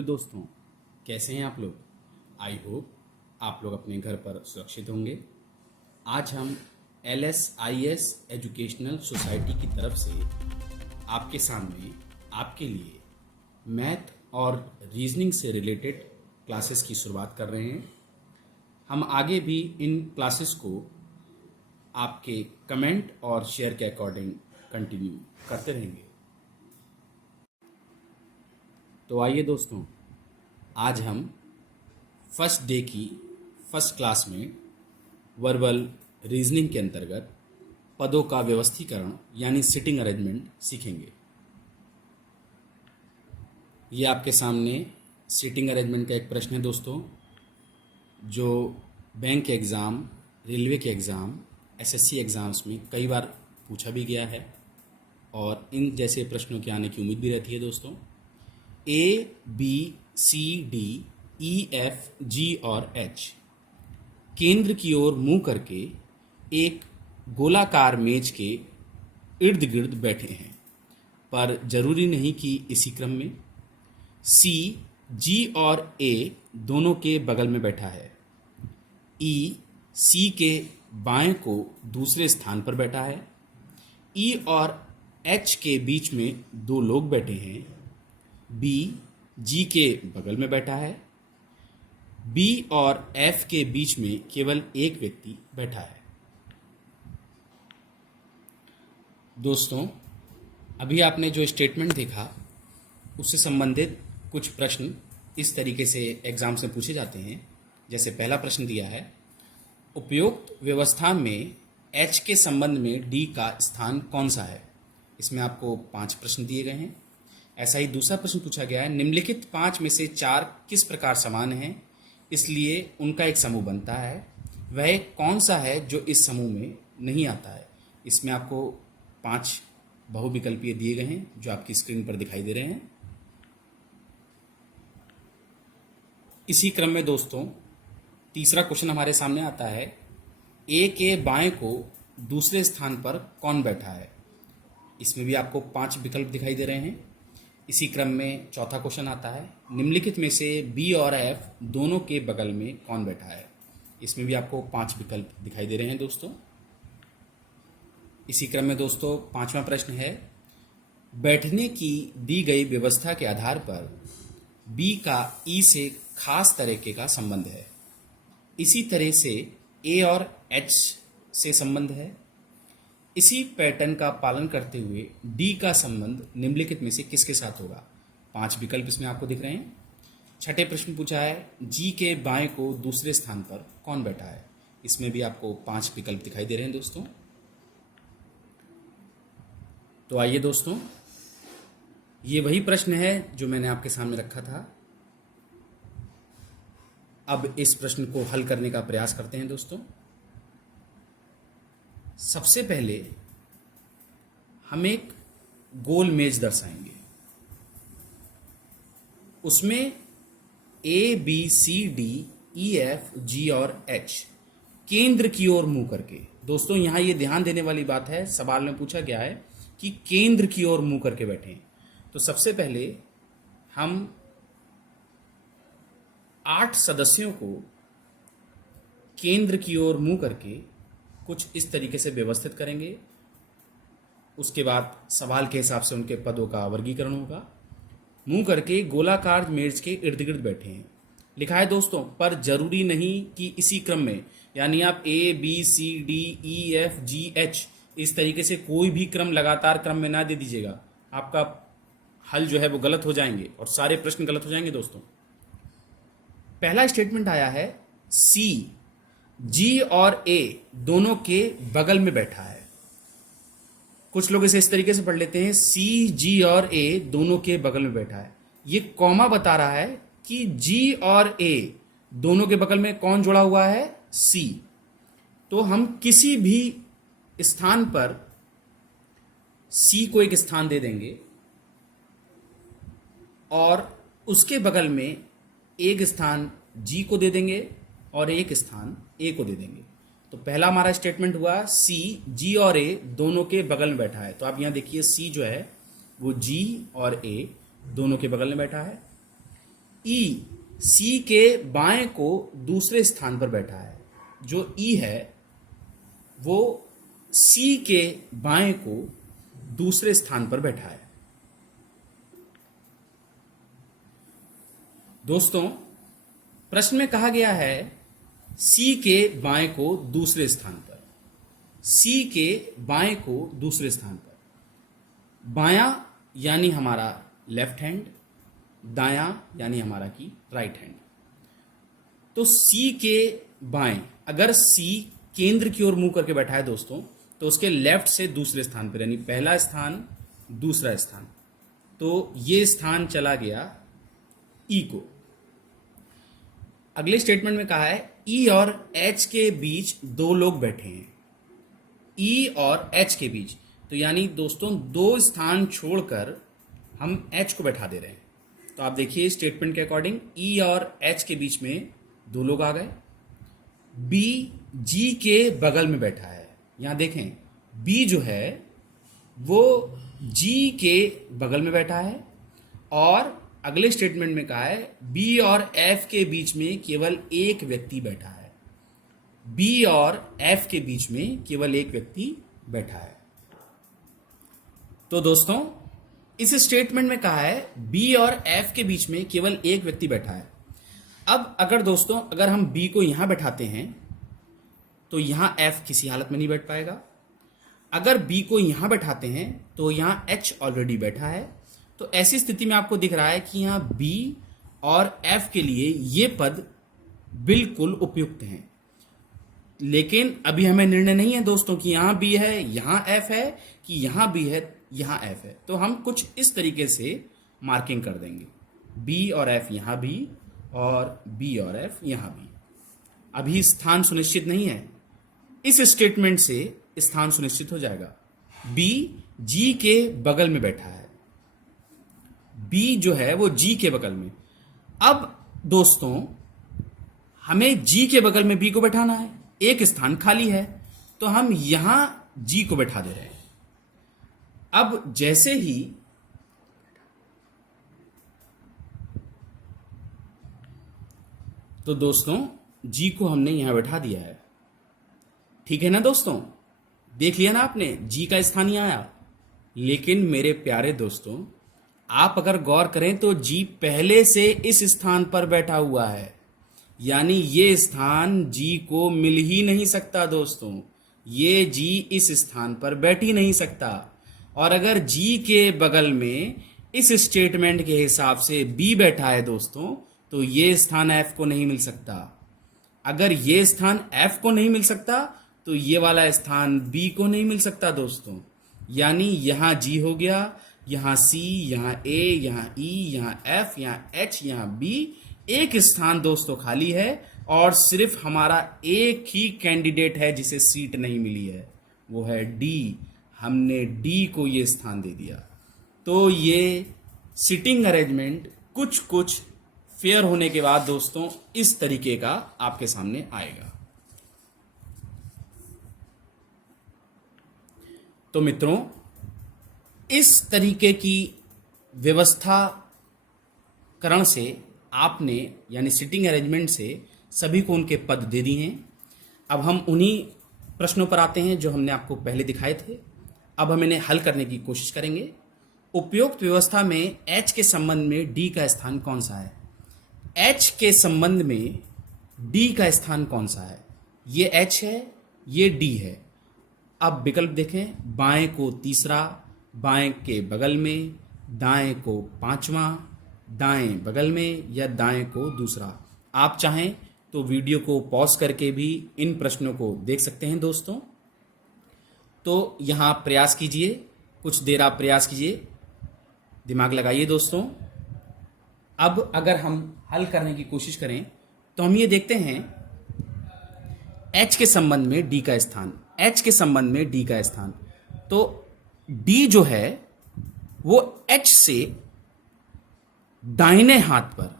Hello दोस्तों, कैसे हैं आप लोग। आई होप आप लोग अपने घर पर सुरक्षित होंगे। आज हम LSIS एजुकेशनल सोसाइटी की तरफ से आपके सामने आपके लिए मैथ और रीजनिंग से रिलेटेड क्लासेस की शुरुआत कर रहे हैं। हम आगे भी इन क्लासेस को आपके कमेंट और शेयर के अकॉर्डिंग कंटिन्यू करते रहेंगे। तो आइए दोस्तों, आज हम फर्स्ट डे की फर्स्ट क्लास में वर्बल रीजनिंग के अंतर्गत पदों का व्यवस्थीकरण यानी सिटिंग अरेंजमेंट सीखेंगे। ये आपके सामने सिटिंग अरेंजमेंट का एक प्रश्न है दोस्तों, जो बैंक के एग्ज़ाम, रेलवे के एग्ज़ाम, SSC एग्ज़ाम्स में कई बार पूछा भी गया है और इन जैसे प्रश्नों के आने की उम्मीद भी रहती है दोस्तों। ABCDEFG और H केंद्र की ओर मुंह करके एक गोलाकार मेज के इर्द गिर्द बैठे हैं, पर जरूरी नहीं कि इसी क्रम में। C, G और A दोनों के बगल में बैठा है। E C के बाएं को दूसरे स्थान पर बैठा है। E और H के बीच में दो लोग बैठे हैं। B G के बगल में बैठा है। B और F के बीच में केवल एक व्यक्ति बैठा है। दोस्तों, अभी आपने जो स्टेटमेंट देखा उससे संबंधित कुछ प्रश्न इस तरीके से एग्जाम्स में पूछे जाते हैं। जैसे पहला प्रश्न दिया है, उपयुक्त व्यवस्था में H के संबंध में D का स्थान कौन सा है। इसमें आपको 5 प्रश्न दिए गए हैं। ऐसा ही दूसरा प्रश्न पूछा गया है, निम्नलिखित 5 में से 4 किस प्रकार समान हैं, इसलिए उनका एक समूह बनता है। वह कौन सा है जो इस समूह में नहीं आता है। इसमें आपको 5 बहुविकल्पीय दिए गए हैं जो आपकी स्क्रीन पर दिखाई दे रहे हैं। इसी क्रम में दोस्तों तीसरा क्वेश्चन हमारे सामने आता है, A के बाएं को दूसरे स्थान पर कौन बैठा है। इसमें भी आपको 5 विकल्प दिखाई दे रहे हैं। इसी क्रम में चौथा क्वेश्चन आता है, निम्नलिखित में से B और F दोनों के बगल में कौन बैठा है। इसमें भी आपको 5 विकल्प दिखाई दे रहे हैं दोस्तों। इसी क्रम में दोस्तों 5वां प्रश्न है, बैठने की दी गई व्यवस्था के आधार पर B का E से खास तरीके का संबंध है। इसी तरह से A और H से संबंध है। इसी पैटर्न का पालन करते हुए D का संबंध निम्नलिखित में से किसके साथ होगा। 5 विकल्प इसमें आपको दिख रहे हैं। छठे प्रश्न पूछा है, G के बाएं को दूसरे स्थान पर कौन बैठा है। इसमें भी आपको 5 विकल्प दिखाई दे रहे हैं दोस्तों। तो आइए दोस्तों, ये वही प्रश्न है जो मैंने आपके सामने रखा था। अब इस प्रश्न को हल करने का प्रयास करते हैं दोस्तों। सबसे पहले हम एक गोल मेज दर्शाएंगे। उसमें ABCDEFG और H केंद्र की ओर मुंह करके। दोस्तों यहां ये ध्यान देने वाली बात है, सवाल में पूछा गया है कि केंद्र की ओर मुंह करके बैठे। तो सबसे पहले हम 8 सदस्यों को केंद्र की ओर मुंह करके कुछ इस तरीके से व्यवस्थित करेंगे। उसके बाद सवाल के हिसाब से उनके पदों का वर्गीकरण होगा। मुंह करके गोलाकार मेज के इर्द गिर्द बैठे हैं लिखा है दोस्तों, पर जरूरी नहीं कि इसी क्रम में, यानी आप ABCDEFGH इस तरीके से कोई भी क्रम लगातार क्रम में ना दे दीजिएगा। आपका हल जो है वो गलत हो जाएंगे और सारे प्रश्न गलत हो जाएंगे दोस्तों। पहला स्टेटमेंट आया है, C G और A दोनों के बगल में बैठा है। कुछ लोग इसे इस तरीके से पढ़ लेते हैं, C G और A दोनों के बगल में बैठा है। ये कॉमा बता रहा है कि G और A दोनों के बगल में कौन जुड़ा हुआ है, C। तो हम किसी भी स्थान पर C को एक स्थान दे देंगे और उसके बगल में एक स्थान G को दे देंगे और एक स्थान A को दे देंगे। तो पहला हमारा स्टेटमेंट हुआ, C G और A दोनों के बगल में बैठा है। तो आप यहां देखिए C जो है वो G और A दोनों के बगल में बैठा है। ई सी के बाएं को दूसरे स्थान पर बैठा है। जो ई है वो सी के बाएं को दूसरे स्थान पर बैठा है। दोस्तों, प्रश्न में कहा गया है सी के बाएं को दूसरे स्थान पर। सी के बाएं को दूसरे स्थान पर। बायां यानी हमारा लेफ्ट हैंड, दायां यानी हमारा की राइट हैंड। तो सी के बाएं, अगर सी केंद्र की ओर मुंह करके बैठा है दोस्तों, तो उसके लेफ्ट से दूसरे स्थान पर, यानी पहला स्थान दूसरा स्थान, तो ये स्थान चला गया ई को। अगले स्टेटमेंट में कहा है ई और एच के बीच दो लोग बैठे हैं। ई और एच के बीच, तो यानी दोस्तों दो स्थान छोड़कर हम एच को बैठा दे रहे हैं। तो आप देखिए स्टेटमेंट के अकॉर्डिंग ई और एच के बीच में दो लोग आ गए। बी जी के बगल में बैठा है। यहां देखें बी जो है वो जी के बगल में बैठा है। और अगले स्टेटमेंट में कहा है बी और एफ के बीच में केवल एक व्यक्ति बैठा है। बी और एफ के बीच में केवल एक व्यक्ति बैठा है। तो दोस्तों, इस स्टेटमेंट में कहा है बी और एफ के बीच में केवल एक व्यक्ति बैठा है। अब अगर दोस्तों अगर हम बी को यहां बैठाते हैं तो यहां एफ किसी हालत में नहीं बैठ पाएगा। अगर बी को यहां बैठाते हैं तो यहां एच ऑलरेडी बैठा है। तो ऐसी स्थिति में आपको दिख रहा है कि यहां बी और एफ के लिए ये पद बिल्कुल उपयुक्त हैं। लेकिन अभी हमें निर्णय नहीं है दोस्तों कि यहां बी है यहां एफ है, कि यहां बी है यहां एफ है। तो हम कुछ इस तरीके से मार्किंग कर देंगे, बी और एफ यहां बी और बी और एफ यहां बी। अभी स्थान सुनिश्चित नहीं है, इस स्टेटमेंट से स्थान सुनिश्चित हो जाएगा। बी जी के बगल में बैठा है। बी जो है वो जी के बगल में। अब दोस्तों हमें जी के बगल में बी को बैठाना है, एक स्थान खाली है, तो हम यहां जी को बैठा दे रहे हैं। अब जैसे ही तो दोस्तों जी को हमने यहां बैठा दिया है। ठीक है ना दोस्तों, देख लिया ना आपने, जी का स्थान यहां आया। लेकिन मेरे प्यारे दोस्तों, आप अगर गौर करें तो जी पहले से इस स्थान पर बैठा हुआ है, यानी ये स्थान जी को मिल ही नहीं सकता दोस्तों। ये जी इस स्थान पर बैठ ही नहीं सकता। और अगर जी के बगल में इस स्टेटमेंट के हिसाब से बी बैठा है दोस्तों, तो ये स्थान एफ को नहीं मिल सकता। अगर ये स्थान एफ को नहीं मिल सकता तो ये वाला स्थान बी को नहीं मिल सकता दोस्तों। यानी यहां जी हो गया, यहां सी, यहां ए, यहां ई, यहां एफ, यहां एच, यहां बी। एक स्थान दोस्तों खाली है और सिर्फ हमारा एक ही कैंडिडेट है जिसे सीट नहीं मिली है, वो है डी। हमने डी को ये स्थान दे दिया। तो ये सिटिंग अरेंजमेंट कुछ कुछ फेयर होने के बाद दोस्तों इस तरीके का आपके सामने आएगा। तो मित्रों, इस तरीके की व्यवस्थाकरण से आपने यानी सिटिंग अरेंजमेंट से सभी को उनके पद दे दिए हैं। अब हम उन्हीं प्रश्नों पर आते हैं जो हमने आपको पहले दिखाए थे। अब हम इन्हें हल करने की कोशिश करेंगे। उपयुक्त व्यवस्था में एच के संबंध में डी का स्थान कौन सा है? एच के संबंध में डी का स्थान कौन सा है? ये एच है, ये डी है। अब विकल्प देखें, बाएं को तीसरा, बाएं के बगल में, दाएं को पांचवा, दाएं बगल में, या दाएं को दूसरा। आप चाहें तो वीडियो को पॉज करके भी इन प्रश्नों को देख सकते हैं दोस्तों। तो यहाँ प्रयास कीजिए, कुछ देर आप प्रयास कीजिए, दिमाग लगाइए दोस्तों। अब अगर हम हल करने की कोशिश करें तो हम ये देखते हैं एच के संबंध में डी का स्थान, एच के संबंध में डी का स्थान। तो डी जो है वो एच से दाहिने हाथ पर,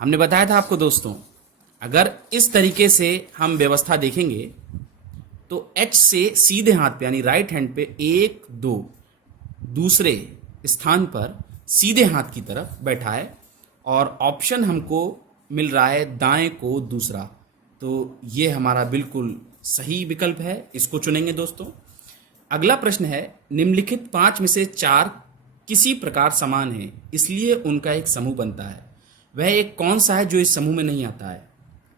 हमने बताया था आपको दोस्तों, अगर इस तरीके से हम व्यवस्था देखेंगे तो एच से सीधे हाथ पे यानी राइट हैंड पे 1 2 दूसरे स्थान पर सीधे हाथ की तरफ बैठा है। और ऑप्शन हमको मिल रहा है दाएं को दूसरा। तो ये हमारा बिल्कुल सही विकल्प है, इसको चुनेंगे दोस्तों। अगला प्रश्न है, निम्नलिखित 5 में से 4 किसी प्रकार समान हैं, इसलिए उनका एक समूह बनता है। वह एक कौन सा है जो इस समूह में नहीं आता है?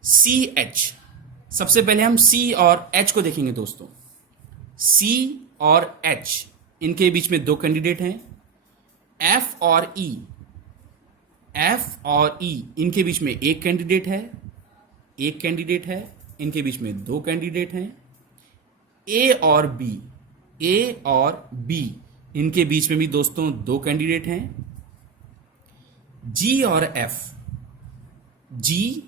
C H. सबसे पहले हम सी और एच को देखेंगे दोस्तों। सी और एच, इनके बीच में 2 कैंडिडेट हैं। एफ और ई, एफ और ई, इनके बीच में एक कैंडिडेट है, एक कैंडिडेट है। इनके बीच में 2 कैंडिडेट हैं। ए और बी, ए और बी, इनके बीच में भी दोस्तों 2 कैंडिडेट हैं। जी और एफ, जी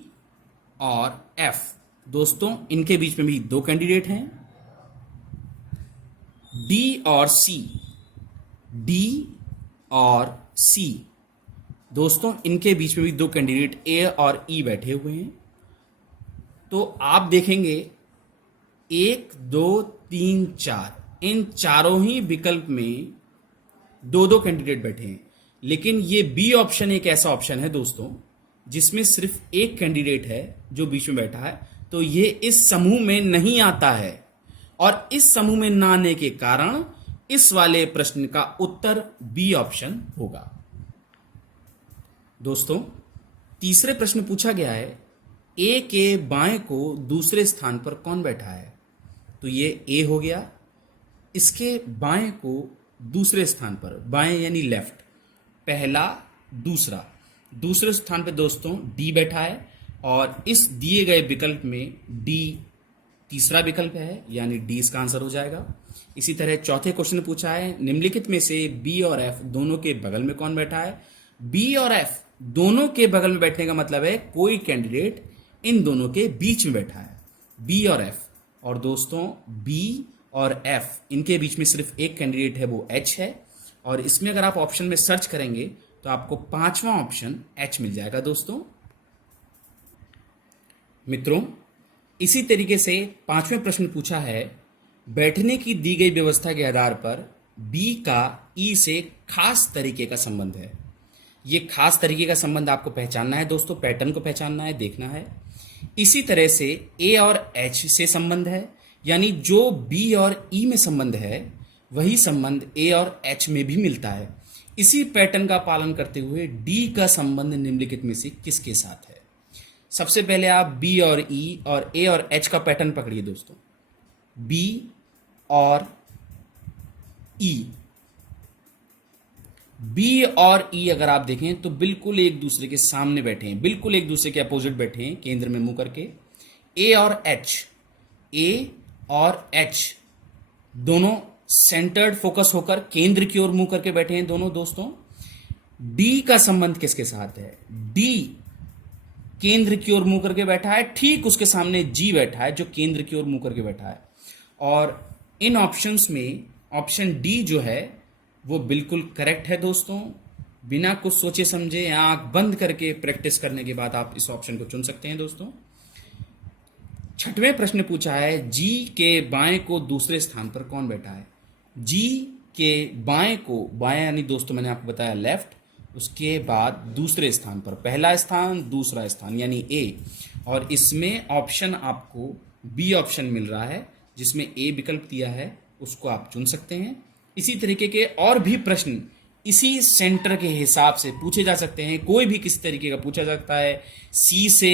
और एफ, दोस्तों इनके बीच में भी 2 कैंडिडेट हैं। डी और सी, डी और सी, दोस्तों इनके बीच में भी 2 कैंडिडेट ए और ई बैठे हुए हैं। तो आप देखेंगे 1 2 3 4, इन चारों ही विकल्प में 2 कैंडिडेट बैठे हैं। लेकिन ये बी ऑप्शन एक ऐसा ऑप्शन है दोस्तों जिसमें सिर्फ एक कैंडिडेट है जो बीच में बैठा है, तो ये इस समूह में नहीं आता है। और इस समूह में ना आने के कारण इस वाले प्रश्न का उत्तर बी ऑप्शन होगा। दोस्तों तीसरे प्रश्न पूछा गया है, ए के बाएं को दूसरे स्थान पर कौन बैठा है? तो ये ए हो गया। इसके बाएं को दूसरे स्थान पर, बाएं यानी लेफ्ट, पहला दूसरा, दूसरे स्थान पर दोस्तों डी बैठा है। और इस दिए गए विकल्प में डी तीसरा विकल्प है, यानी डी इसका आंसर हो जाएगा। इसी तरह चौथे क्वेश्चन पूछा है, निम्नलिखित में से बी और एफ दोनों के बगल में कौन बैठा है? बी और एफ दोनों के बगल में बैठने का मतलब है कोई कैंडिडेट इन दोनों के बीच में बैठा है, बी और एफ। और दोस्तों बी और एफ, इनके बीच में सिर्फ एक कैंडिडेट है, वो एच है। और इसमें अगर आप ऑप्शन में सर्च करेंगे तो आपको 5वां ऑप्शन एच मिल जाएगा दोस्तों। मित्रों इसी तरीके से 5वें प्रश्न पूछा है, बैठने की दी गई व्यवस्था के आधार पर बी का ई से खास तरीके का संबंध है। ये खास तरीके का संबंध आपको पहचानना है दोस्तों, पैटर्न को पहचानना है, देखना है। इसी तरह से ए और एच से संबंध है, यानी जो बी और ई में संबंध है वही संबंध ए और एच में भी मिलता है। इसी पैटर्न का पालन करते हुए डी का संबंध निम्नलिखित में से किसके साथ है? सबसे पहले आप बी और ई और ए और एच का पैटर्न पकड़िए दोस्तों। बी और ई, बी और ई अगर आप देखें तो बिल्कुल एक दूसरे के सामने बैठे हैं, बिल्कुल एक दूसरे के अपोजिट बैठे हैं, केंद्र में मुंह करके। ए और एच, ए और एच दोनों सेंटर्ड फोकस होकर केंद्र की ओर मुंह करके बैठे हैं दोनों दोस्तों। डी का संबंध किसके साथ है? डी केंद्र की ओर मुंह करके बैठा है, ठीक उसके सामने जी बैठा है जो केंद्र की ओर मुंह करके बैठा है। और इन ऑप्शंस में ऑप्शन डी जो है वो बिल्कुल करेक्ट है दोस्तों। बिना कुछ सोचे समझे आंख बंद करके प्रैक्टिस करने के बाद आप इस ऑप्शन को चुन सकते हैं दोस्तों। 6वें प्रश्न पूछा है, जी के बाएं को दूसरे स्थान पर कौन बैठा है? जी के बाएं को, बाएं यानी दोस्तों मैंने आपको बताया लेफ्ट, उसके बाद दूसरे स्थान पर, पहला स्थान दूसरा स्थान यानी ए। और इसमें ऑप्शन आपको बी ऑप्शन मिल रहा है जिसमें ए विकल्प दिया है, उसको आप चुन सकते हैं। इसी तरीके के और भी प्रश्न इसी सेंटर के हिसाब से पूछे जा सकते हैं, कोई भी किसी तरीके का पूछा जा सकता है। सी से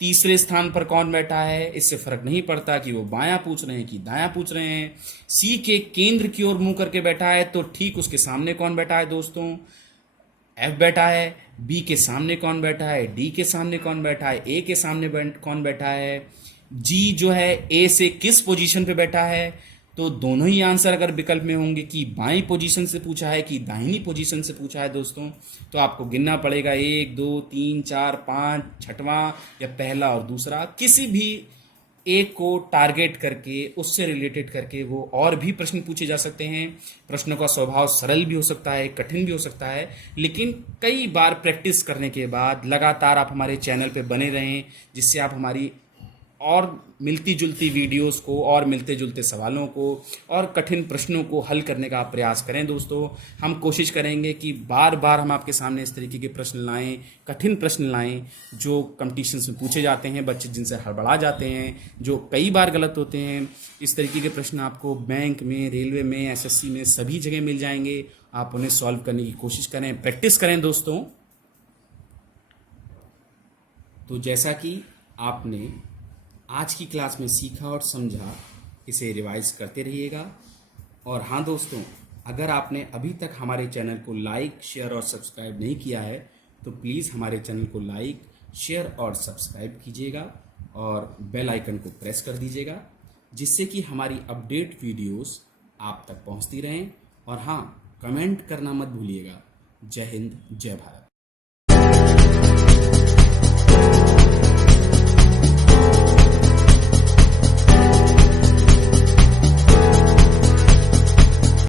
तीसरे स्थान पर कौन बैठा है, इससे फर्क नहीं पड़ता कि वो बायां पूछ रहे हैं कि दायां पूछ रहे हैं। सी के केंद्र की ओर मुंह करके बैठा है तो ठीक उसके सामने कौन बैठा है दोस्तों? एफ बैठा है। बी के सामने कौन बैठा है? डी के सामने कौन बैठा है? ए के सामने कौन बैठा है? जी जो है ए से किस पोजीशन पे बैठा है? तो दोनों ही आंसर अगर विकल्प में होंगे कि बाईं पोजीशन से पूछा है कि दाहिनी पोजीशन से पूछा है दोस्तों, तो आपको गिनना पड़ेगा 1 2 3 4 5, 6वां या पहला और दूसरा, किसी भी एक को टारगेट करके उससे रिलेटेड करके वो और भी प्रश्न पूछे जा सकते हैं। प्रश्नों का स्वभाव सरल भी हो सकता है, कठिन भी हो सकता है, लेकिन कई बार प्रैक्टिस करने के बाद लगातार आप हमारे चैनल पे बने रहें, जिससे आप हमारी और मिलती जुलती वीडियोस को और मिलते जुलते सवालों को और कठिन प्रश्नों को हल करने का आप प्रयास करें दोस्तों। हम कोशिश करेंगे कि बार बार हम आपके सामने इस तरीके के प्रश्न लाएं, कठिन प्रश्न लाएं जो कंपटीशन्स में पूछे जाते हैं, बच्चे जिनसे हड़बड़ा जाते हैं, जो कई बार गलत होते हैं। इस तरीके के प्रश्न आपको बैंक में, रेलवे में, एसएससी में सभी जगह मिल जाएंगे। आप उन्हें सॉल्व करने की कोशिश करें, प्रैक्टिस करें दोस्तों। तो जैसा कि आपने आज की क्लास में सीखा और समझा, इसे रिवाइज करते रहिएगा। और हाँ दोस्तों, अगर आपने अभी तक हमारे चैनल को लाइक, शेयर और सब्सक्राइब नहीं किया है तो प्लीज़ हमारे चैनल को लाइक, शेयर और सब्सक्राइब कीजिएगा और बेल आइकन को प्रेस कर दीजिएगा, जिससे कि हमारी अपडेट वीडियोस आप तक पहुंचती रहें। और हाँ, कमेंट करना मत भूलिएगा। जय हिंद, जय भारत।